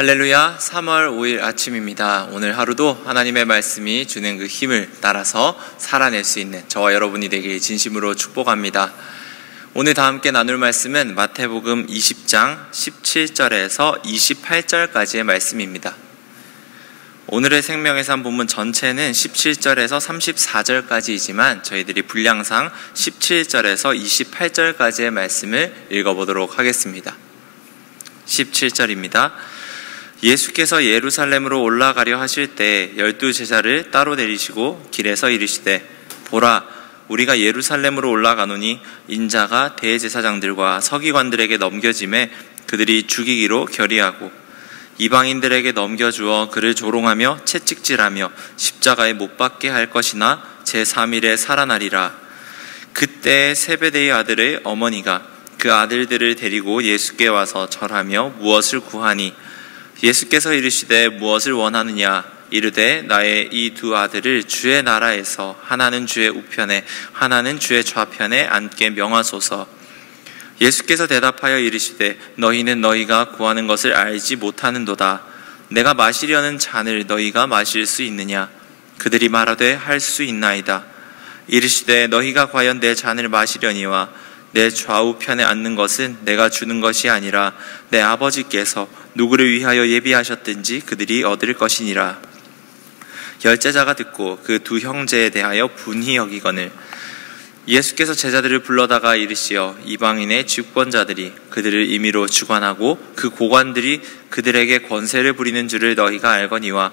할렐루야. 3월 5일 아침입니다. 오늘 하루도 하나님의 말씀이 주는 그 힘을 따라서 살아낼 수 있는 저와 여러분이 되길 진심으로 축복합니다. 오늘 다 함께 나눌 말씀은 마태복음 20장 17절에서 28절까지의 말씀입니다. 오늘의 생명의 삶 본문 전체는 17절에서 34절까지이지만 저희들이 분량상 17절에서 28절까지의 말씀을 읽어보도록 하겠습니다. 17절입니다. 예수께서 예루살렘으로 올라가려 하실 때 12제자를 따로 내리시고 길에서 이르시되 보라, 우리가 예루살렘으로 올라가노니 인자가 대제사장들과 서기관들에게 넘겨짐에 그들이 죽이기로 결의하고 이방인들에게 넘겨주어 그를 조롱하며 채찍질하며 십자가에 못 박게 할 것이나 제3일에 살아나리라. 그때 세베대의 아들의 어머니가 그 아들들을 데리고 예수께 와서 절하며 무엇을 구하니 예수께서 이르시되 무엇을 원하느냐 이르되 나의 이 두 아들을 주의 나라에서 하나는 주의 우편에 하나는 주의 좌편에 앉게 명하소서. 예수께서 대답하여 이르시되 너희는 너희가 구하는 것을 알지 못하는도다. 내가 마시려는 잔을 너희가 마실 수 있느냐? 그들이 말하되 할 수 있나이다. 이르시되 너희가 과연 내 잔을 마시려니와 내 좌우편에 앉는 것은 내가 주는 것이 아니라 내 아버지께서 누구를 위하여 예비하셨든지 그들이 얻을 것이니라. 열제자가 듣고 그 두 형제에 대하여 분히 여기거늘 예수께서 제자들을 불러다가 이르시어 이방인의 주권자들이 그들을 임의로 주관하고 그 고관들이 그들에게 권세를 부리는 줄을 너희가 알거니와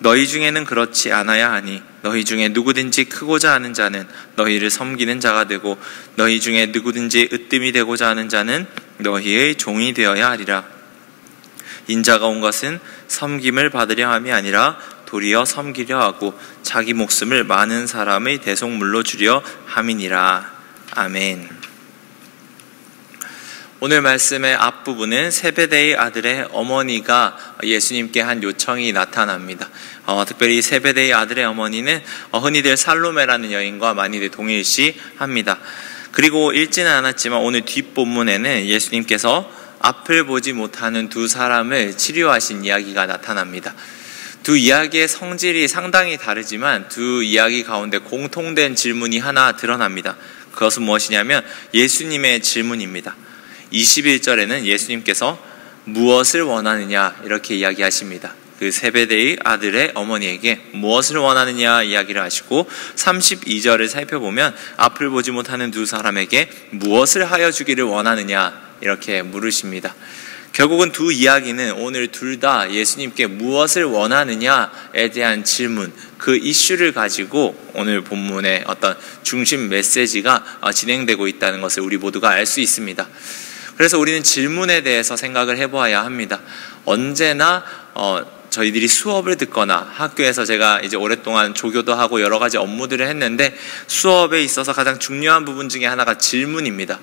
너희 중에는 그렇지 않아야 하니 너희 중에 누구든지 크고자 하는 자는 너희를 섬기는 자가 되고 너희 중에 누구든지 으뜸이 되고자 하는 자는 너희의 종이 되어야 하리라. 인자가 온 것은 섬김을 받으려 함이 아니라 도리어 섬기려 하고 자기 목숨을 많은 사람의 대속물로 주려 함이니라. 아멘. 오늘 말씀의 앞부분은 세베대의 아들의 어머니가 예수님께 한 요청이 나타납니다. 특별히 세베대의 아들의 어머니는 흔히들 살로메라는 여인과 많이들 동일시합니다. 그리고 읽지는 않았지만 오늘 뒷본문에는 예수님께서 앞을 보지 못하는 두 사람을 치료하신 이야기가 나타납니다. 두 이야기의 성질이 상당히 다르지만 두 이야기 가운데 공통된 질문이 하나 드러납니다. 그것은 무엇이냐면 예수님의 질문입니다. 21절에는 예수님께서 무엇을 원하느냐 이렇게 이야기하십니다. 그 세베대의 아들의 어머니에게 무엇을 원하느냐 이야기를 하시고 32절을 살펴보면 앞을 보지 못하는 두 사람에게 무엇을 하여 주기를 원하느냐 이렇게 물으십니다. 결국은 두 이야기는 오늘 둘 다 예수님께 무엇을 원하느냐에 대한 질문, 그 이슈를 가지고 오늘 본문의 어떤 중심 메시지가 진행되고 있다는 것을 우리 모두가 알 수 있습니다. 그래서 우리는 질문에 대해서 생각을 해보아야 합니다. 언제나 저희들이 수업을 듣거나 학교에서 제가 이제 오랫동안 조교도 하고 여러 가지 업무들을 했는데 수업에 있어서 가장 중요한 부분 중에 하나가 질문입니다.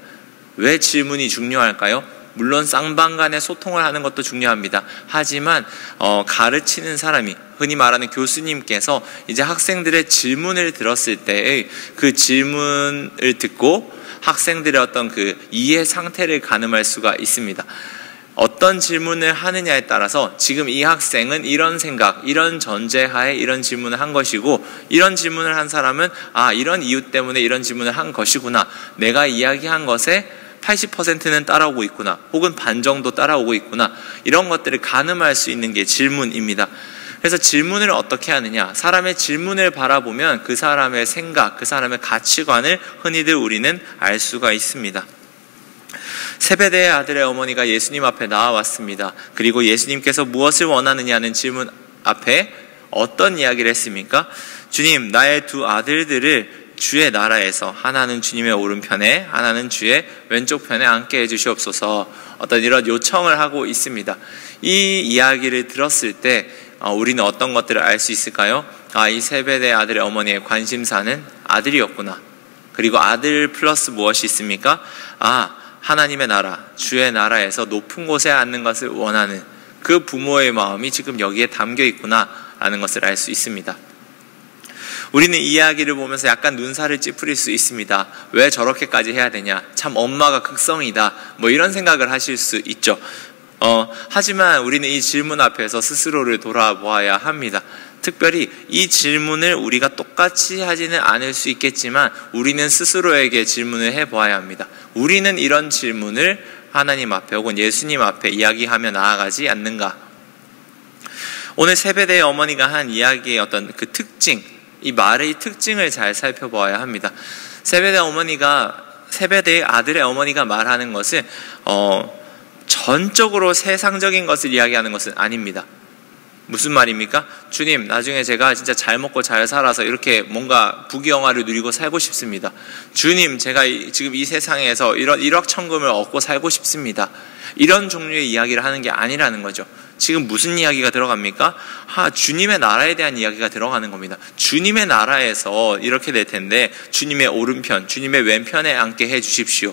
왜 질문이 중요할까요? 물론 쌍방 간의 소통을 하는 것도 중요합니다. 하지만 가르치는 사람이 흔히 말하는 교수님께서 이제 학생들의 질문을 들었을 때의 그 질문을 듣고 학생들의 어떤 그 이해 상태를 가늠할 수가 있습니다. 어떤 질문을 하느냐에 따라서 지금 이 학생은 이런 생각, 이런 전제하에 이런 질문을 한 것이고 이런 질문을 한 사람은 이런 이유 때문에 이런 질문을 한 것이구나. 내가 이야기한 것에 80%는 따라오고 있구나. 혹은 반 정도 따라오고 있구나. 이런 것들을 가늠할 수 있는 게 질문입니다. 그래서 질문을 어떻게 하느냐? 사람의 질문을 바라보면 그 사람의 생각, 그 사람의 가치관을 흔히들 우리는 알 수가 있습니다. 세베대의 아들의 어머니가 예수님 앞에 나와왔습니다. 그리고 예수님께서 무엇을 원하느냐는 질문 앞에 어떤 이야기를 했습니까? 주님, 나의 두 아들들을 주의 나라에서 하나는 주님의 오른편에 하나는 주의 왼쪽 편에 앉게 해주시옵소서. 어떤 이런 요청을 하고 있습니다. 이 이야기를 들었을 때 우리는 어떤 것들을 알 수 있을까요? 이 세베대의 아들의 어머니의 관심사는 아들이었구나. 그리고 아들 플러스 무엇이 있습니까? 하나님의 나라, 주의 나라에서 높은 곳에 앉는 것을 원하는 그 부모의 마음이 지금 여기에 담겨 있구나 라는 것을 알 수 있습니다. 우리는 이 이야기를 보면서 약간 눈살을 찌푸릴 수 있습니다. 왜 저렇게까지 해야 되냐? 참 엄마가 극성이다. 이런 생각을 하실 수 있죠. 하지만 우리는 이 질문 앞에서 스스로를 돌아보아야 합니다. 특별히 이 질문을 우리가 똑같이 하지는 않을 수 있겠지만 우리는 스스로에게 질문을 해보아야 합니다. 우리는 이런 질문을 하나님 앞에 혹은 예수님 앞에 이야기하며 나아가지 않는가? 오늘 세베대의 어머니가 한 이야기의 어떤 그 특징, 이 말의 특징을 잘 살펴보아야 합니다. 세베대의 아들의 어머니가 말하는 것은 전적으로 세상적인 것을 이야기하는 것은 아닙니다. 무슨 말입니까? 주님, 나중에 제가 진짜 잘 먹고 잘 살아서 이렇게 뭔가 부귀영화를 누리고 살고 싶습니다. 주님, 제가 지금 이 세상에서 이런 일확천금을 얻고 살고 싶습니다. 이런 종류의 이야기를 하는 게 아니라는 거죠. 지금 무슨 이야기가 들어갑니까? 주님의 나라에 대한 이야기가 들어가는 겁니다. 주님의 나라에서 이렇게 될 텐데 주님의 오른편, 주님의 왼편에 앉게 해 주십시오.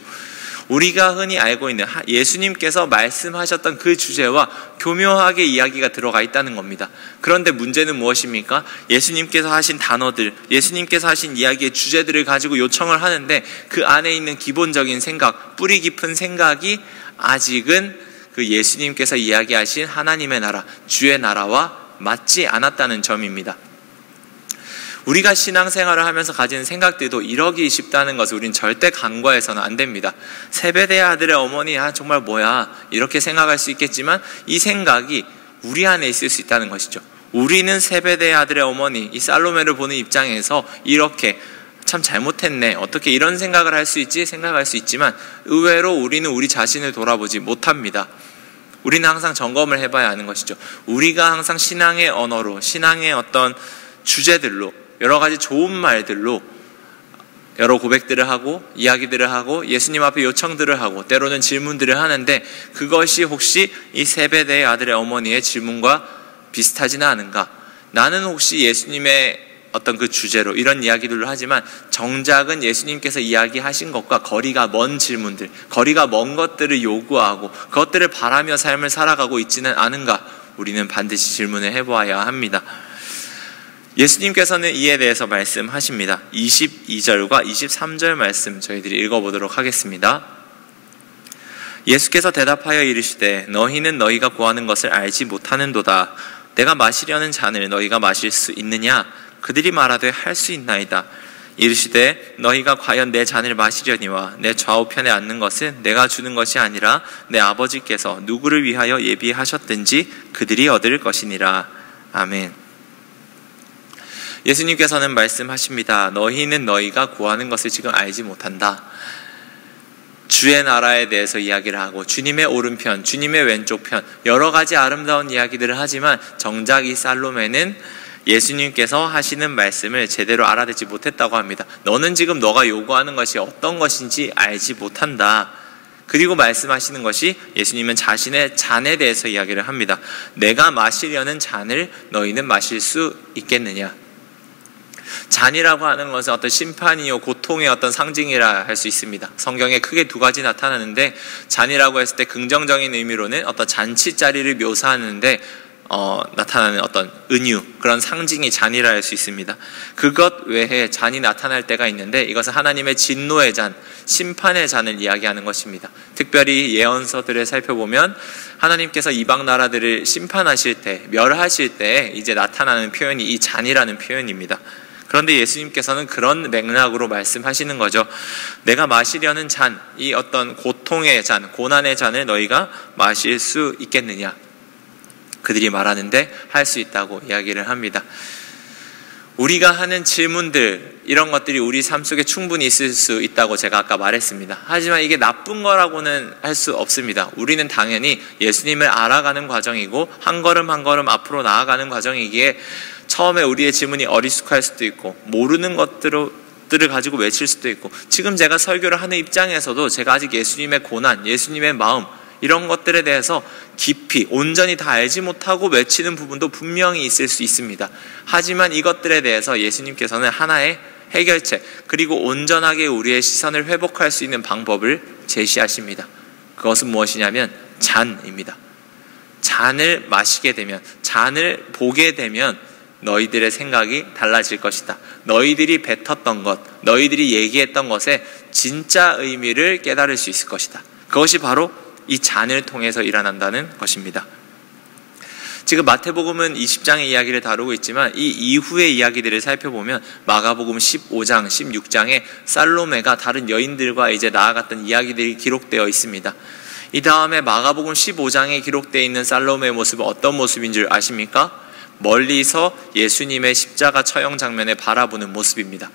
우리가 흔히 알고 있는 예수님께서 말씀하셨던 그 주제와 교묘하게 이야기가 들어가 있다는 겁니다. 그런데 문제는 무엇입니까? 예수님께서 하신 단어들, 예수님께서 하신 이야기의 주제들을 가지고 요청을 하는데 그 안에 있는 기본적인 생각, 뿌리 깊은 생각이 아직은 그 예수님께서 이야기하신 하나님의 나라, 주의 나라와 맞지 않았다는 점입니다. 우리가 신앙생활을 하면서 가진 생각들도 이러기 쉽다는 것을 우린 절대 간과해서는 안 됩니다. 세베대의 아들의 어머니, 정말 뭐야, 이렇게 생각할 수 있겠지만 이 생각이 우리 안에 있을 수 있다는 것이죠. 우리는 세베대의 아들의 어머니, 이 살로메를 보는 입장에서 이렇게 참 잘못했네, 어떻게 이런 생각을 할 수 있지 생각할 수 있지만 의외로 우리는 우리 자신을 돌아보지 못합니다. 우리는 항상 점검을 해봐야 하는 것이죠. 우리가 항상 신앙의 언어로, 신앙의 어떤 주제들로, 여러 가지 좋은 말들로 여러 고백들을 하고 이야기들을 하고 예수님 앞에 요청들을 하고 때로는 질문들을 하는데 그것이 혹시 이 세베대의 아들의 어머니의 질문과 비슷하지는 않은가? 나는 혹시 예수님의 어떤 그 주제로 이런 이야기들을 하지만 정작은 예수님께서 이야기하신 것과 거리가 먼 질문들, 거리가 먼 것들을 요구하고 그것들을 바라며 삶을 살아가고 있지는 않은가? 우리는 반드시 질문을 해보아야 합니다. 예수님께서는 이에 대해서 말씀하십니다. 22절과 23절 말씀 저희들이 읽어보도록 하겠습니다. 예수께서 대답하여 이르시되 너희는 너희가 구하는 것을 알지 못하는도다. 내가 마시려는 잔을 너희가 마실 수 있느냐? 그들이 말하되 할 수 있나이다. 이르시되 너희가 과연 내 잔을 마시려니와 내 좌우편에 앉는 것은 내가 주는 것이 아니라 내 아버지께서 누구를 위하여 예비하셨든지 그들이 얻을 것이니라. 아멘. 예수님께서는 말씀하십니다. 너희는 너희가 구하는 것을 지금 알지 못한다. 주의 나라에 대해서 이야기를 하고 주님의 오른편, 주님의 왼쪽편 여러 가지 아름다운 이야기들을 하지만 정작 이 살로메는 예수님께서 하시는 말씀을 제대로 알아듣지 못했다고 합니다. 너는 지금 너가 요구하는 것이 어떤 것인지 알지 못한다. 그리고 말씀하시는 것이 예수님은 자신의 잔에 대해서 이야기를 합니다. 내가 마시려는 잔을 너희는 마실 수 있겠느냐? 잔이라고 하는 것은 어떤 심판이요 고통의 어떤 상징이라 할 수 있습니다. 성경에 크게 두 가지 나타나는데 잔이라고 했을 때 긍정적인 의미로는 어떤 잔치자리를 묘사하는데 나타나는 어떤 은유, 그런 상징이 잔이라 할 수 있습니다. 그것 외에 잔이 나타날 때가 있는데 이것은 하나님의 진노의 잔, 심판의 잔을 이야기하는 것입니다. 특별히 예언서들을 살펴보면 하나님께서 이방 나라들을 심판하실 때, 멸하실 때 이제 나타나는 표현이 이 잔이라는 표현입니다. 그런데 예수님께서는 그런 맥락으로 말씀하시는 거죠. 내가 마시려는 잔, 이 어떤 고통의 잔, 고난의 잔을 너희가 마실 수 있겠느냐? 그들이 말하는데 할 수 있다고 이야기를 합니다. 우리가 하는 질문들, 이런 것들이 우리 삶 속에 충분히 있을 수 있다고 제가 아까 말했습니다. 하지만 이게 나쁜 거라고는 할 수 없습니다. 우리는 당연히 예수님을 알아가는 과정이고 한 걸음 한 걸음 앞으로 나아가는 과정이기에 처음에 우리의 질문이 어리숙할 수도 있고 모르는 것들을 가지고 외칠 수도 있고 지금 제가 설교를 하는 입장에서도 제가 아직 예수님의 고난, 예수님의 마음 이런 것들에 대해서 깊이 온전히 다 알지 못하고 외치는 부분도 분명히 있을 수 있습니다. 하지만 이것들에 대해서 예수님께서는 하나의 해결책 그리고 온전하게 우리의 시선을 회복할 수 있는 방법을 제시하십니다. 그것은 무엇이냐면 잔입니다. 잔을 마시게 되면, 잔을 보게 되면 너희들의 생각이 달라질 것이다. 너희들이 뱉었던 것, 너희들이 얘기했던 것의 진짜 의미를 깨달을 수 있을 것이다. 그것이 바로 이 잔을 통해서 일어난다는 것입니다. 지금 마태복음은 20장의 이야기를 다루고 있지만 이 이후의 이야기들을 살펴보면 마가복음 15장, 16장에 살로메가 다른 여인들과 이제 나아갔던 이야기들이 기록되어 있습니다. 이 다음에 마가복음 15장에 기록되어 있는 살로메의 모습은 어떤 모습인 줄 아십니까? 멀리서 예수님의 십자가 처형 장면을 바라보는 모습입니다.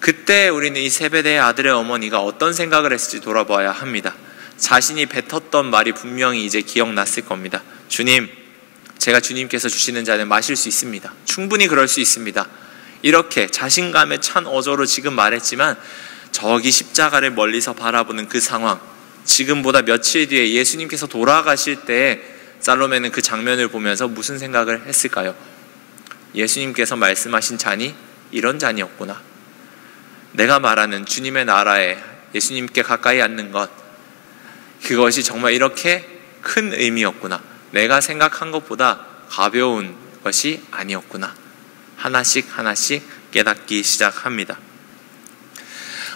그때 우리는 이 세베대의 아들의 어머니가 어떤 생각을 했을지 돌아봐야 합니다. 자신이 뱉었던 말이 분명히 이제 기억났을 겁니다. 주님, 제가 주님께서 주시는 잔을 마실 수 있습니다. 충분히 그럴 수 있습니다. 이렇게 자신감에 찬 어조로 지금 말했지만 저기 십자가를 멀리서 바라보는 그 상황, 지금보다 며칠 뒤에 예수님께서 돌아가실 때 살로메는 그 장면을 보면서 무슨 생각을 했을까요? 예수님께서 말씀하신 잔이 이런 잔이었구나. 내가 말하는 주님의 나라에 예수님께 가까이 앉는 것, 그것이 정말 이렇게 큰 의미였구나. 내가 생각한 것보다 가벼운 것이 아니었구나. 하나씩 하나씩 깨닫기 시작합니다.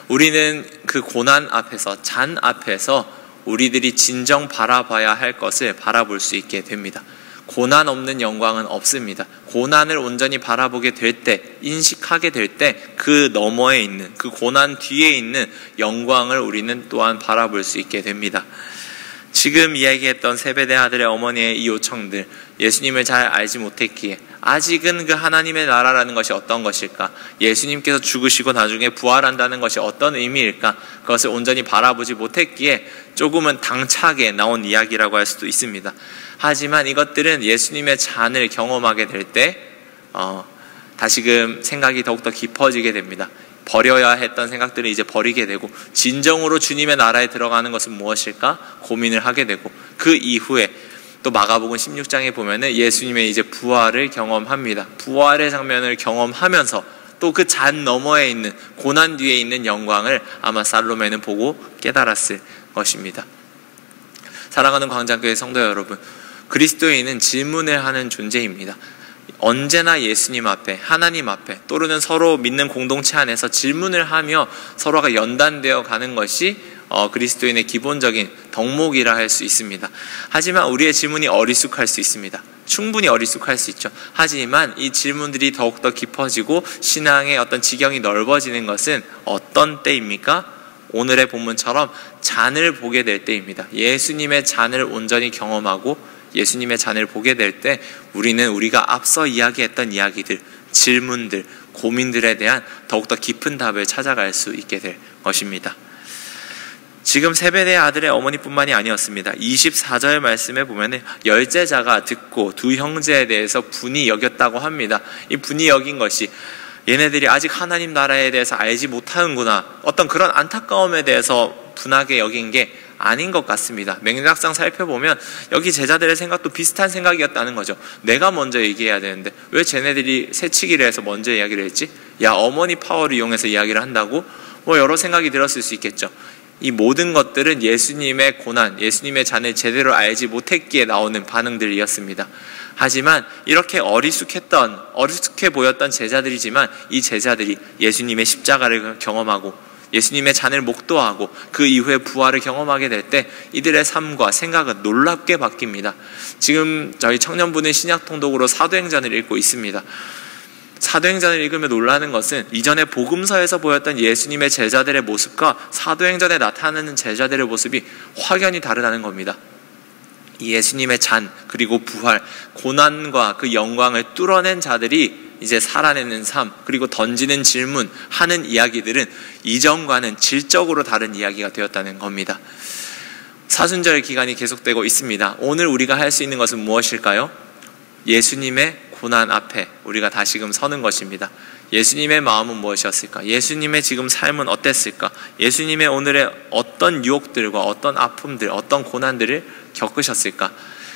우리는 그 고난 앞에서, 잔 앞에서 우리들이 진정 바라봐야 할 것을 바라볼 수 있게 됩니다. 고난 없는 영광은 없습니다. 고난을 온전히 바라보게 될 때, 인식하게 될 때 그 너머에 있는, 그 고난 뒤에 있는 영광을 우리는 또한 바라볼 수 있게 됩니다. 지금 이야기했던 세베대 아들의 어머니의 이 요청들, 예수님을 잘 알지 못했기에 아직은 그 하나님의 나라라는 것이 어떤 것일까? 예수님께서 죽으시고 나중에 부활한다는 것이 어떤 의미일까? 그것을 온전히 바라보지 못했기에 조금은 당차게 나온 이야기라고 할 수도 있습니다. 하지만 이것들은 예수님의 잔을 경험하게 될 때 다시금 생각이 더욱더 깊어지게 됩니다. 버려야 했던 생각들을 이제 버리게 되고 진정으로 주님의 나라에 들어가는 것은 무엇일까 고민을 하게 되고, 그 이후에 또 마가복음 16장에 보면은 예수님의 이제 부활을 경험합니다. 부활의 장면을 경험하면서 또 그 잔 너머에 있는, 고난 뒤에 있는 영광을 아마 살로메는 보고 깨달았을 것입니다. 사랑하는 광장교회 성도 여러분, 그리스도인은 질문을 하는 존재입니다. 언제나 예수님 앞에, 하나님 앞에, 또는 서로 믿는 공동체 안에서 질문을 하며 서로가 연단되어 가는 것이 그리스도인의 기본적인 덕목이라 할 수 있습니다. 하지만 우리의 질문이 어리숙할 수 있습니다. 충분히 어리숙할 수 있죠. 하지만 이 질문들이 더욱더 깊어지고 신앙의 어떤 지경이 넓어지는 것은 어떤 때입니까? 오늘의 본문처럼 잔을 보게 될 때입니다. 예수님의 잔을 온전히 경험하고 예수님의 잔을 보게 될 때 우리는 우리가 앞서 이야기했던 이야기들, 질문들, 고민들에 대한 더욱더 깊은 답을 찾아갈 수 있게 될 것입니다. 지금 세베대의 아들의 어머니뿐만이 아니었습니다. 24절 말씀에 보면 열제자가 듣고 두 형제에 대해서 분이 여겼다고 합니다. 이 분이 여긴 것이 얘네들이 아직 하나님 나라에 대해서 알지 못하는구나, 어떤 그런 안타까움에 대해서 분하게 여긴 게 아닌 것 같습니다. 맥락상 살펴보면 여기 제자들의 생각도 비슷한 생각이었다는 거죠. 내가 먼저 얘기해야 되는데 왜 쟤네들이 새치기를 해서 먼저 이야기를 했지? 야, 어머니 파워를 이용해서 이야기를 한다고? 여러 생각이 들었을 수 있겠죠. 이 모든 것들은 예수님의 고난, 예수님의 잔을 제대로 알지 못했기에 나오는 반응들이었습니다. 하지만 이렇게 어리숙해 보였던 제자들이지만 이 제자들이 예수님의 십자가를 경험하고 예수님의 잔을 목도하고 그 이후에 부활을 경험하게 될 때 이들의 삶과 생각은 놀랍게 바뀝니다. 지금 저희 청년부는 신약통독으로 사도행전을 읽고 있습니다. 사도행전을 읽으며 놀라는 것은 이전에 복음서에서 보였던 예수님의 제자들의 모습과 사도행전에 나타나는 제자들의 모습이 확연히 다르다는 겁니다. 예수님의 잔, 그리고 부활, 고난과 그 영광을 뚫어낸 자들이 이제 살아내는 삶, 그리고 던지는 질문, 하는 이야기들은 이전과는 질적으로 다른 이야기가 되었다는 겁니다. 사순절 기간이 계속되고 있습니다. 오늘 우리가 할 수 있는 것은 무엇일까요? 예수님의 고난 앞에 우리가 다시금 서는 것입니다. 예수님의 마음은 무엇이었을까? 예수님의 지금 삶은 어땠을까? 예수님의 오늘의 어떤 유혹들과 어떤 아픔들, 어떤 고난들을 겪으셨을까?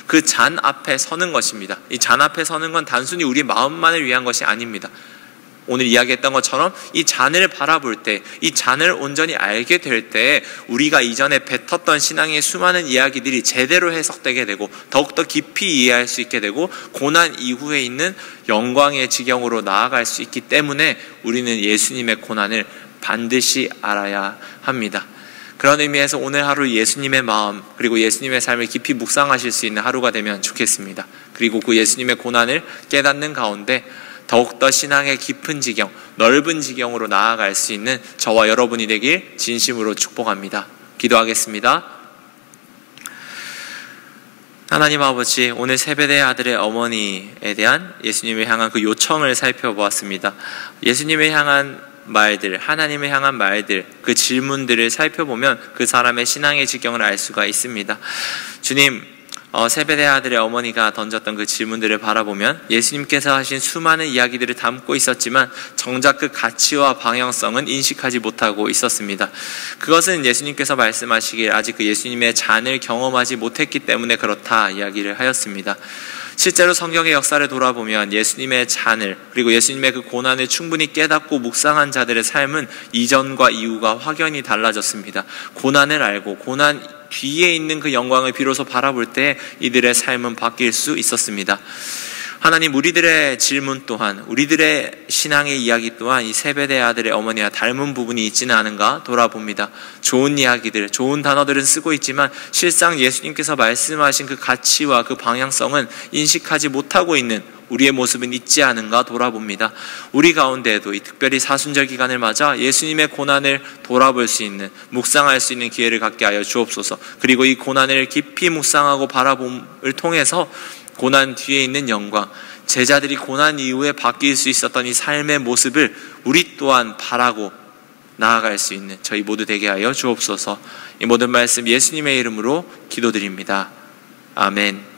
그 잔 앞에 서는 것입니다. 이 잔 앞에 서는 건 단순히 우리 마음만을 위한 것이 아닙니다. 오늘 이야기했던 것처럼 이 잔을 바라볼 때, 이 잔을 온전히 알게 될 때 우리가 이전에 뱉었던 신앙의 수많은 이야기들이 제대로 해석되게 되고 더욱더 깊이 이해할 수 있게 되고 고난 이후에 있는 영광의 지경으로 나아갈 수 있기 때문에 우리는 예수님의 고난을 반드시 알아야 합니다. 그런 의미에서 오늘 하루 예수님의 마음 그리고 예수님의 삶을 깊이 묵상하실 수 있는 하루가 되면 좋겠습니다. 그리고 그 예수님의 고난을 깨닫는 가운데 더욱더 신앙의 깊은 지경, 넓은 지경으로 나아갈 수 있는 저와 여러분이 되길 진심으로 축복합니다. 기도하겠습니다. 하나님 아버지, 오늘 세베대의 아들의 어머니에 대한 예수님을 향한 그 요청을 살펴보았습니다. 예수님을 향한 말들, 하나님을 향한 말들, 그 질문들을 살펴보면 그 사람의 신앙의 지경을 알 수가 있습니다. 주님, 세베대 아들의 어머니가 던졌던 그 질문들을 바라보면 예수님께서 하신 수많은 이야기들을 담고 있었지만 정작 그 가치와 방향성은 인식하지 못하고 있었습니다. 그것은 예수님께서 말씀하시길 아직 그 예수님의 잔을 경험하지 못했기 때문에 그렇다 이야기를 하였습니다. 실제로 성경의 역사를 돌아보면 예수님의 잔을 그리고 예수님의 그 고난을 충분히 깨닫고 묵상한 자들의 삶은 이전과 이후가 확연히 달라졌습니다. 고난을 알고 고난 뒤에 있는 그 영광을 비로소 바라볼 때 이들의 삶은 바뀔 수 있었습니다. 하나님, 우리들의 질문 또한, 우리들의 신앙의 이야기 또한 이 세베대 아들의 어머니와 닮은 부분이 있지는 않은가 돌아봅니다. 좋은 이야기들, 좋은 단어들은 쓰고 있지만 실상 예수님께서 말씀하신 그 가치와 그 방향성은 인식하지 못하고 있는 우리의 모습은 있지 않은가 돌아봅니다. 우리 가운데에도 이 특별히 사순절 기간을 맞아 예수님의 고난을 돌아볼 수 있는, 묵상할 수 있는 기회를 갖게 하여 주옵소서. 그리고 이 고난을 깊이 묵상하고 바라봄을 통해서 고난 뒤에 있는 영광, 제자들이 고난 이후에 바뀔 수 있었던 이 삶의 모습을 우리 또한 바라고 나아갈 수 있는 저희 모두 되게 하여 주옵소서. 이 모든 말씀 예수님의 이름으로 기도드립니다. 아멘.